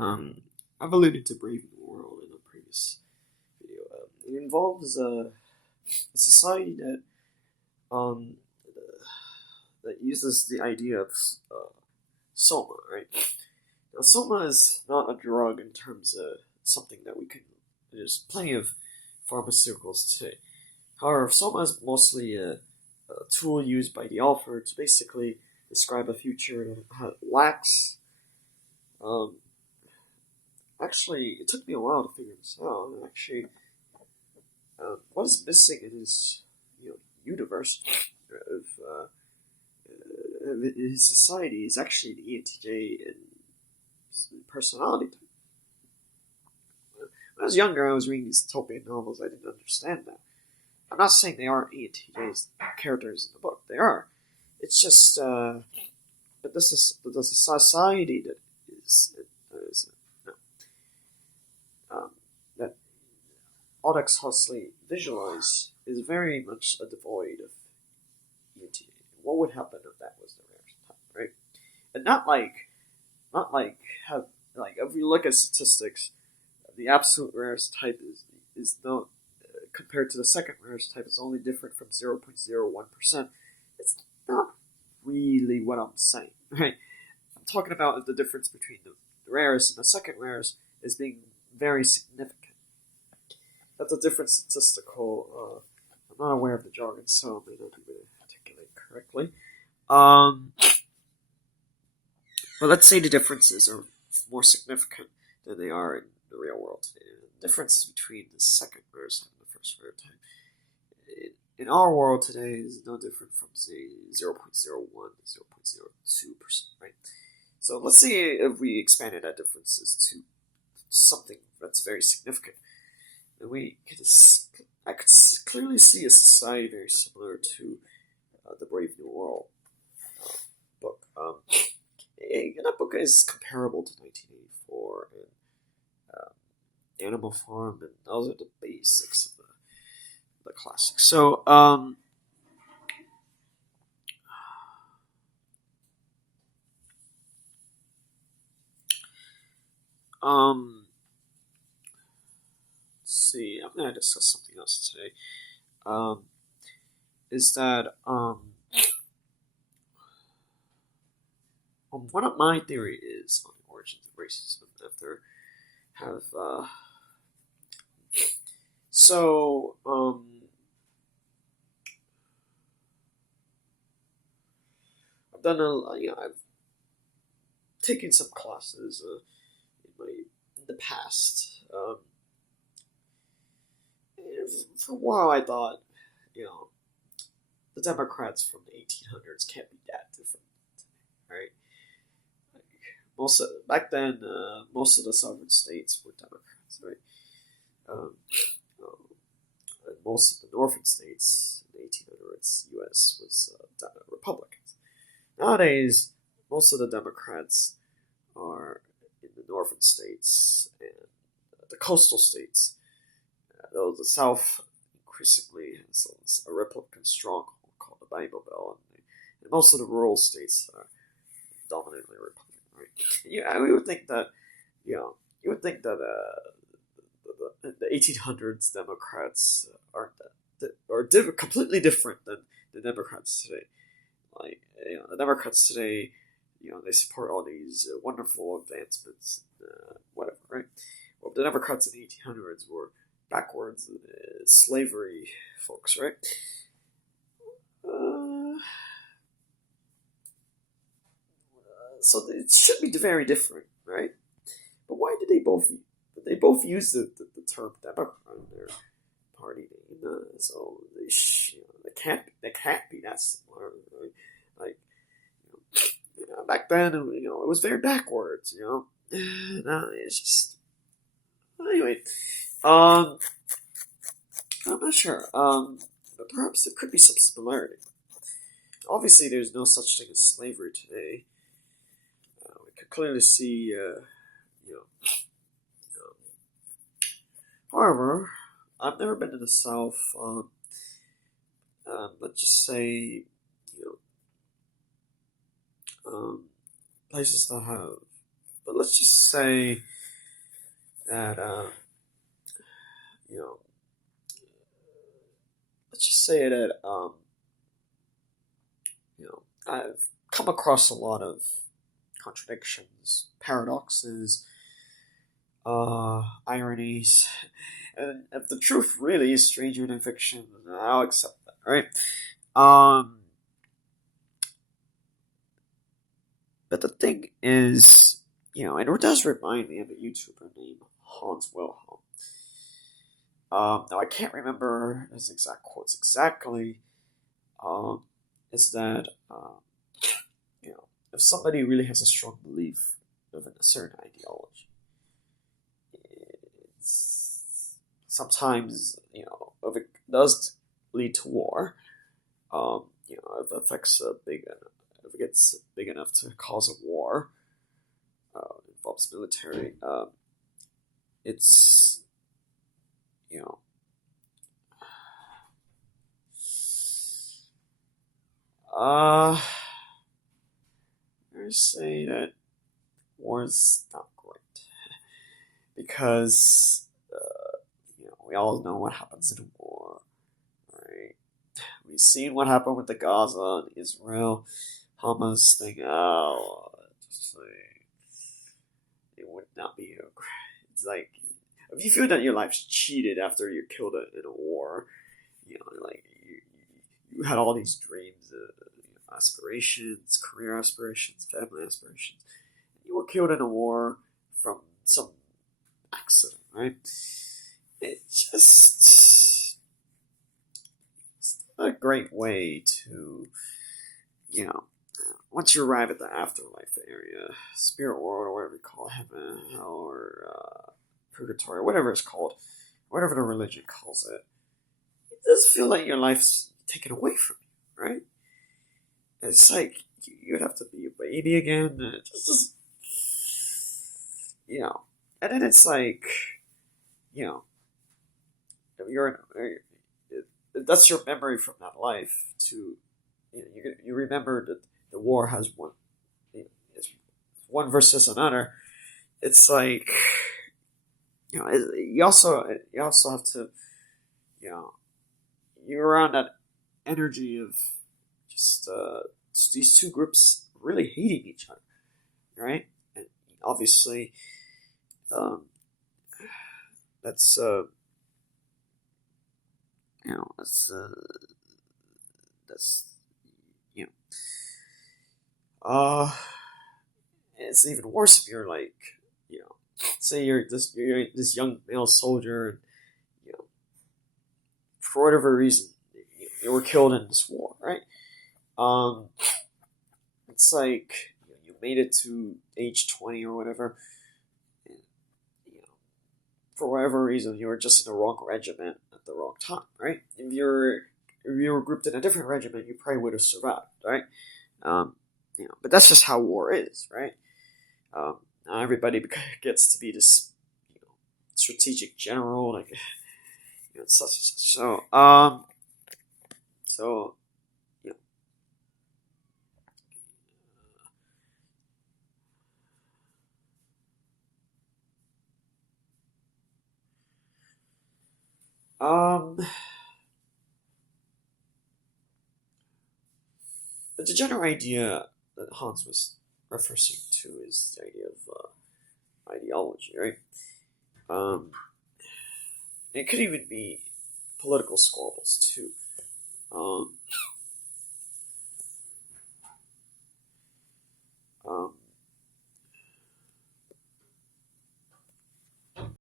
Um, I've alluded to Brave New World in a previous video. It involves a society um, that uses the idea of soma, right? Now, soma is not a drug in terms of something that we can. There's plenty of pharmaceuticals today. However, soma is mostly a tool used by the author to basically describe a future that lacks. Um, Actually, it took me a while to figure this out. Actually, what is missing in his universe of his society is actually the ENTJ and personality type. When I was younger, I was reading these dystopian novels. I didn't understand that. I'm not saying they aren't ENTJs characters in the book. They are. It's just, but this is the society that is no, that Aldous Huxley visualize is very much a devoid of ENTJ. What would happen if that was the rarest type, right? And not like have like if we look at statistics, the absolute rarest type is no compared to the second rarest type is only different from 0.01%. It's not really what I'm saying, right? I'm talking about the difference between the rarest and the second rarest is being very significant. That's a different statistical. I'm not aware of the jargon, so I may not be able to articulate correctly. Um, but let's say the differences are more significant than they are in the real world. The difference between the second rarest and the first rare type in our world today is no different from say 0.01 to 0.02%, right? So let's say if we expanded that differences to something that's very significant, then I could clearly see a society very similar to the Brave New World uh, book. That book is comparable to 1984 and Animal Farm, and those are the basics of the classics. So, let's see. I'm gonna discuss something else today. Um, is that one of my theory is on the origins of racism after have so I've done I've taken some classes in the past. For a while, I thought, you know, the Democrats from the 1800s can't be that different, right? Like back then, most of the southern states were Democrats, right? Um, and most of the northern states in the 1800s, U.S. was Republicans. Nowadays, most of the Democrats are in the northern states and the coastal states. Though the South increasingly has a Republican stronghold called the Bible Belt, and most of the rural states are dominantly Republican. Right? Yeah, we would think that you would think that the 1800s Democrats are completely different than the Democrats today. Like the Democrats today, they support all these wonderful advancements, whatever, right? Well, the Democrats in the 1800s were backwards slavery folks, right? Uh, so it should be very different, right? But why did they both? They both use the term Democrat in their party name, so they can't be that similar, right? Like back then, it was very backwards, No, it's just anyway. Um, I'm not sure. But perhaps there could be some similarity. Obviously, there's no such thing as slavery today. We could clearly see, you know. However, I've never been to the South. Let's just say, you know, places that have but let's just say that you know, let's just say that I've come across a lot of contradictions, paradoxes, ironies, and if the truth really is stranger than fiction, I'll accept that, right? Um, but the thing is, and it does remind me of a YouTuber named Hans Wilhelm. Now I can't remember his exact quotes exactly. Um, is that if somebody really has a strong belief of a certain ideology, it's sometimes if it does lead to war, if it affects if it gets big enough to cause a war, involves military, it's you know uh I say that war is not great because we all know what happens in war, right? We've seen what happened with the Gaza and Israel, Hamas thing. Oh, just like, it would not be a. It's like if you feel that your life's cheated after you're killed in a war, like you had all these dreams, aspirations, career aspirations, family aspirations. You were killed in a war from some accident, right? It just it's not a great way to, you know, once you arrive at the afterlife area, spirit world, or whatever you call it, heaven, hell, or purgatory, whatever it's called, whatever the religion calls it, it does feel like your life's taken away from you, right? It's like you'd have to be a baby again. Just and then it's like, you know, if that's your memory from that life. To you remember that the war has one, it's one versus another. It's like you also have to you know you're around that energy of just these two groups really hating each other, right? And obviously, um, that's you know that's you know uh it's even worse if you're like say you're this young male soldier and you know for whatever reason you were killed in this war, right? um it's like you made it to age 20 or whatever, and for whatever reason you were just in the wrong regiment at the wrong time, right? If you were grouped in a different regiment, you probably would have survived, right? um but that's just how war is, right? Not everybody gets to be this strategic general, like such and such. So you the general idea that Hans was referencing to is the idea of ideology, right? Um, it could even be political squabbles too.